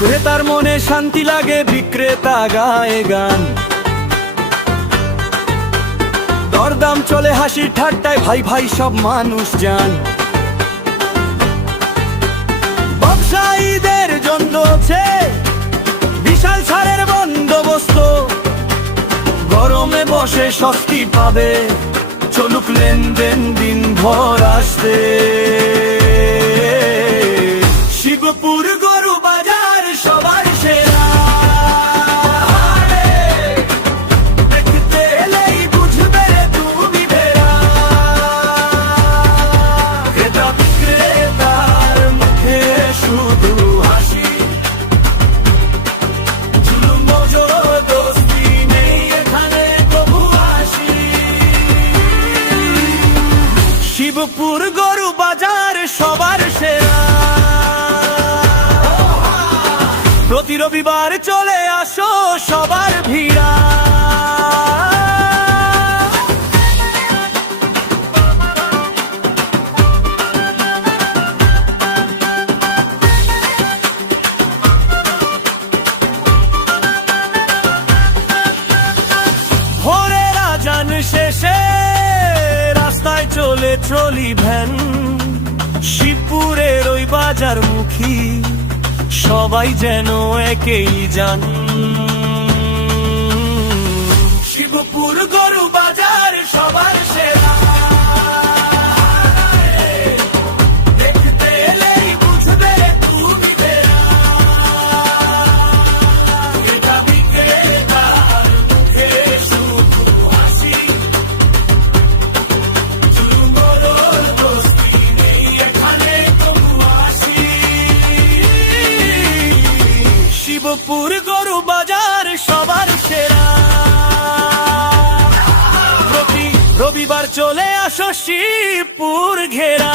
ক্রেতার মনে শান্তি লাগে, বিক্রেতা গায়ে গান। দরদাম চলে হাসির ঠাট্টায়, ভাই ভাই সব মানুষ যান। ব্যবসায়ীদের জন্য আছে বিশাল ছাড়ের বন্দোবস্ত, গরমে বসে স্বস্তি পাবে, চলুক লেনদেন দিন ভর আসতে। শিবপুর গরু বাজার সবার সেরা, দেখতে এলেই বুঝবে তুমি বেরা। ক্রেতা বিক্রেতার মুখে শুধু হাসি, জুলুম জবরদস্তি নেই এখানে কবু আসি। শিবপুর গরু বাজার সবার সেরা, প্রতি রবিবার চলে আসো সবার ভিড়া। ভোরের আজান শেষে রাস্তায় চলে ট্রলি ভ্যান, শিবপুরের ওই বাজার মুখী সবাই যেন একেই জান। শিবপুর গরু বাজার সবার সেরা, দেখতে এলেই বুঝবে তুমি বেরা। ক্রেতা বিক্রেতার মুখে শুধু হাসি, জুলুম জবরদস্তি নেই এখানে তবু আসি। শিবপুর গরু বাজার সবার সেরা, প্রতি রবিবার চলে আসো শিবপুর ঘেরা।